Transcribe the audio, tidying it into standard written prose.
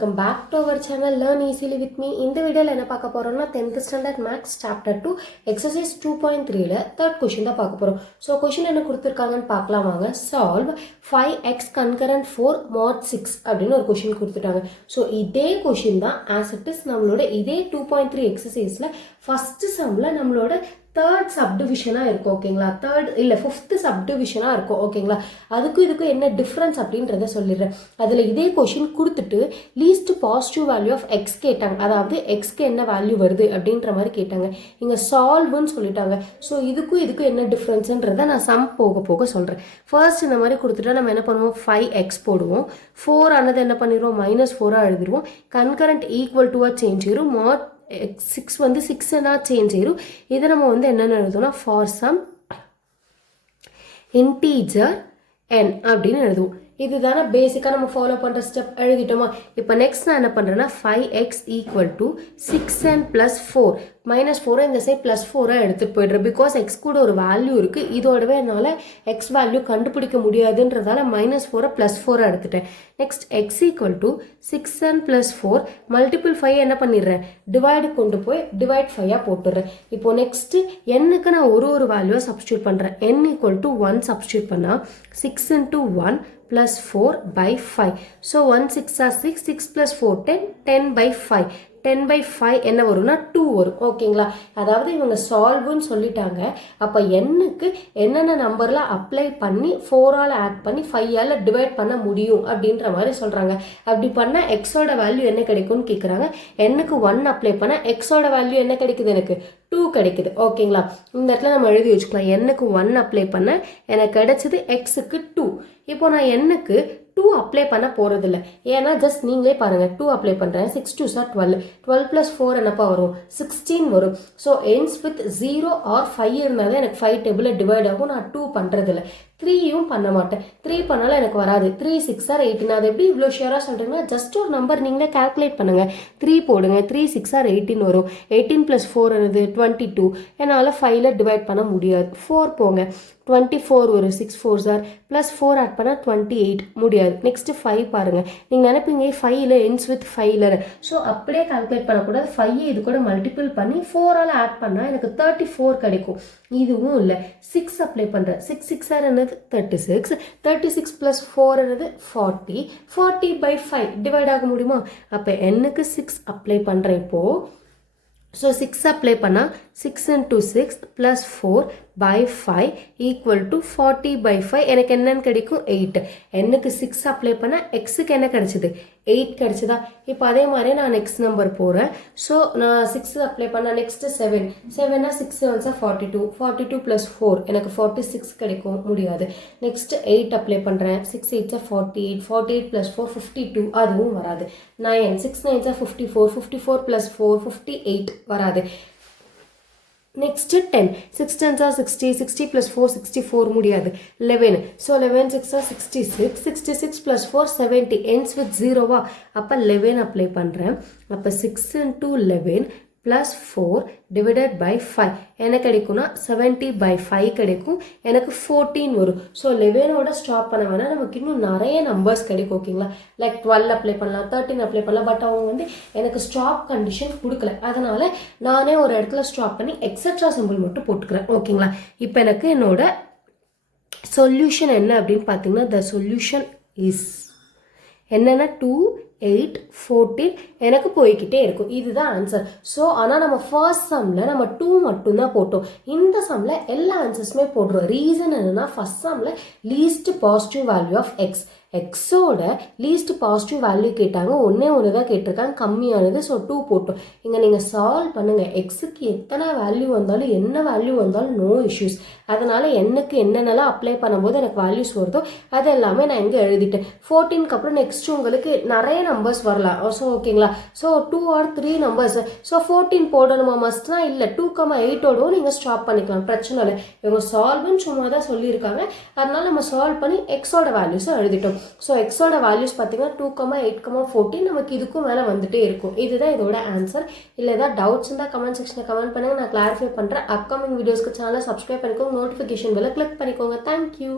welcome back to our channel Learn Easily with me. In the video என்ன பார்க்க போறோம்னா 10th standard maths chapter 2 exercise 2.3 ல third question தான் பார்க்க போறோம். So question என்ன கொடுத்திருக்காங்கன்னு பார்க்கலாம் வாங்க. Solve 5x concurrent 4 mod 6 அப்படினு ஒரு question கொடுத்துட்டாங்க. So இதே question தான் as it is நம்மளோட இதே 2.3 exerciseல first sumல நம்மளோட third subdivision இருக்கும் ஓகேங்களா third இல்ல fifth subdivision இருக்கும் ஓகேங்களா அதுக்கு இதுக்கு என்ன டிஃபரன்ஸ் அப்படின்றத சொல்லிடுறேன் அதுல இதே क्वेश्चन கொடுத்துட்டு least positive value of x கேட்டாங்க அதாவது x க்கு என்ன வேல்யூ வருது அப்படின்ற மாதிரி கேட்டாங்க இங்க சால்வ்னு சொல்லிட்டாங்க சோ இதுக்கு என்ன டிஃபரன்ஸ்ன்றத நான் சம் போக சொல்றேன் ஃபர்ஸ்ட் இந்த மாதிரி கொடுத்துட்டா நம்ம என்ன பண்ணுவோம் 5x போடுவோம் 4 ஆனது என்ன பண்ணிரோம் -4 ஆ எழுதிடுவோம் concurrent equal to ஆ சேஞ்ச் ஆயிரும் mod 6 வந்து 6 னா சேஞ்ச் ஆயிரும் இத நம்ம வந்து என்னன்னு எழுதுவோம்னா for some integer n அப்படினு எழுதுவோம் இதுதான பேசிக்கா நம்ம ஃபாலோ பண்ற ஸ்டெப் எழுதிட்டோமா இப்போ நெக்ஸ்ட் நான் என்ன பண்றேன்னா 5x = 6n + 4 -4 இந்த சைடு +4 எடுத்துட்டு போயிடுறேன் because x கூட ஒரு வேல்யூ இருக்கு இதோடவே என்னால x வேல்யூ கண்டுபிடிக்க முடியாதுன்றதால -4 +4 எடுத்துட்டேன் நெக்ஸ்ட் x = 6n + 4 மல்டிபிள் 5 என்ன பண்ணிடுறேன் டிவைட் கொண்டு போய் டிவைட் 5 ஆ போட்டுறேன் இப்போ நெக்ஸ்ட் n க்கு நான் ஒரு வேல்யூவை சப்ஸ்டிட்யூட் பண்றேன் n = 1 சப்ஸ்டிட்யூட் பண்ணா 6 * 1 plus 4 by 5 so 1 6 are 6 6 plus 4 10 by 5 10 by 5 என்ன வரும்னா 2 வரும் ஓகேங்களா அதாவது இவங்க சால்வ்னு சொல்லிட்டாங்க அப்ப n க்கு என்னென்ன நம்பர்ல அப்ளை பண்ணி 4 ஆல ஆட் பண்ணி 5 ஆல டிவைட் பண்ண முடியும் அப்படின்ற மாதிரி சொல்றாங்க அப்படி பண்ணா x ஓட வேல்யூ என்ன கிடைக்கும்னு கேக்குறாங்க n க்கு 1 அப்ளை பண்ணா x ஓட வேல்யூ என்ன கிடைக்குது எனக்கு 2 கிடைக்குது ஓகேங்களா இந்த இடத்துல நம்ம எழுதி வச்சுக்கலாம் n க்கு 1 அப்ளை பண்ண எனக்கு கிடைச்சது x க்கு 2 இப்போ நான் n க்கு 2 அப்ளை பண்ண போறது இல்ல ஏனா ஜஸ்ட் நீங்களே பாருங்க 2 அப்ளை பண்றேன் 6 2 12 12 plus 4 என்னப்பா வரும் 16 வரும் சோ ends with 0 or 5 இருந்தாலே எனக்கு 5 டேபிள்ல டிவைட் ஆகும் நான் 2 பண்றது இல்ல 3 யும் பண்ண மாட்டேன் 3 பண்ணால எனக்கு வராது 3 6 are 18 அது எப்படி இவ்ளோ ஷியரா சொல்றீங்கன்னா ஜஸ்ட் ஒரு நம்பர் நீங்களே கால்குலேட் பண்ணுங்க 3 போடுங்க 3 6 are 18 வரும் 18 plus 4 என்னது 22 என்னால 5 ல டிவைட் பண்ண முடியாது 4 போங்க 24 ஒரு 6 4s are plus 4 ஆட் பண்ணா 28 முடியாது நெக்ஸ்ட் 5 பாருங்க நீங்க நினைப்பீங்க 5 ல ends with 5 ல சோ அப்படியே கால்குலேட் பண்ண கூடாது 5 இது கூட மல்டிபிள் பண்ணி 4 ஆல ஆட் பண்ணா எனக்கு 34 கிடைக்கும் இதுவும் இல்ல 6 அப்ளை பண்றேன் 6 6 are என்னது 36 36 plus 4 என்னது 40 40 by 5 டிவைட் ஆக முடியுமா அப்ப n க்கு 6 அப்ளை பண்றேன் இப்போ so 6 apply பண்ணா 6 into 6 plus 4 by 5 equal to 40 by 5 எனக்கு என்னன்னு கிடைக்கும் 8 n க்கு 6 apply பண்ணா x க்கு என்ன கிடைச்சது 8 கிடைச்சதா இப்போ அதே மாதிரி நான் next number போறேன் so நான் 6 apply பண்ணா next 7 7 னா 6 7s are 42 42 plus 4 எனக்கு 46 கிடைக்கும் முடியாது next 8 apply பண்றேன் 6 8s are 48 48 plus 4 52 அதுவும் வராது 9 6 9s are 54 54 plus 4 58 வராது next 10 6 10s are 60 60 plus 4 64 முடியாது 11 so 11 6 are 66 66 plus 4 70 ends with 0 வா அப்ப 11 அப்ளை பண்றேன் அப்ப 6 into 11 plus 4 divided by 5 என்ன கிடைக்கும்னா 70 by 5 கிடைக்கும் எனக்கு 14 வரும் so 11 ஓட ஸ்டாப் பண்ண வேணா நமக்கு இன்னும் நிறைய நம்பர்ஸ் கிடைக்கும் ஓகேங்களா லைக் 12 அப்ளை பண்ணலாம் 13 அப்ளை பண்ணலாம் பட் அவங்க வந்து எனக்கு ஸ்டாப் கண்டிஷன் கொடுக்கல அதனால நானே ஒரு இடத்துல ஸ்டாப் பண்ணி எக்ஸெட்ரா சிம்பிள் மட்டும் போட்டுக்கிறேன் ஓகேங்களா இப்போ எனக்கு என்னோட சொல்யூஷன் என்ன அப்படின்னு பார்த்தீங்கன்னா the solution is என்னன்னா 2 8 14 எனக்கு போய்கிட்டே இருக்கும் இதுதான் ஆன்சர் சோ ஆனா நம்ம ஃபர்ஸ்ட் சம்ல நம்ம 2 மட்டும் தான் போட்டோம் இந்த சம்ல எல்லா ஆன்சர்ஸ்மே போடுறோம் ரீசன் என்னன்னா ஃபர்ஸ்ட் சம்ல least positive value of x x ஓட லீஸ்ட் பாசிட்டிவ் வேல்யூ கேட்டாங்க ஒண்ணே தான் கேட்டிருக்காங்க கம்மியானது சோ 2 போட்டோம் இங்க நீங்க சால்வ் பண்ணுங்க x க்கு எத்தனை வேல்யூ வந்தாலும் என்ன வேல்யூ வந்தாலும் நோ இஷ்யூஸ் அதனால n க்கு என்னென்னலாம் அப்ளை பண்ணும்போது எனக்கு வேல்யூஸ் வருதோ அது எல்லாமே நான் இங்க எழுதிட்டேன் 14 க்கு அப்புறம் நெக்ஸ்ட் உங்களுக்கு நிறைய நம்பர்ஸ் வரலாம் சோ ஓகேங்களா சோ 2 or 3 நம்பர்ஸ் சோ 14 போடணுமா மஸ்ட்னா இல்ல 2,8 ஓட நீங்க ஸ்டாப் பண்ணிக்கலாம் பிரச்சனை இல்ல இவங்க சால்வ்னு சும்மா தான் சொல்லிருக்காங்க அதனால நம்ம சால்வ் பண்ணி x ஓட வேல்யூஸ் எழுதிட்டோம் சோ x ஓட வேல்யூஸ் பாத்தீங்கன்னா 2,8, 14 நமக்கு இதுக்கும் மேல வந்துட்டே இருக்கும் இதுதான் இதோட ஆன்சர் இல்ல ஏதாவது டவுட்ஸ் இருந்தா கமெண்ட் செக்ஷன்ல கமெண்ட் பண்ணுங்க நான் கிளாரிஃபை பண்றேன் அப்கமிங் வீடியோஸ்க்கு சேனலை சப்ஸ்கிரைப் பண்ணிக்கோங்க நோட்டிஃபிகேஷன் பெல்ல கிளிக் பண்ணிக்கோங்க Thank you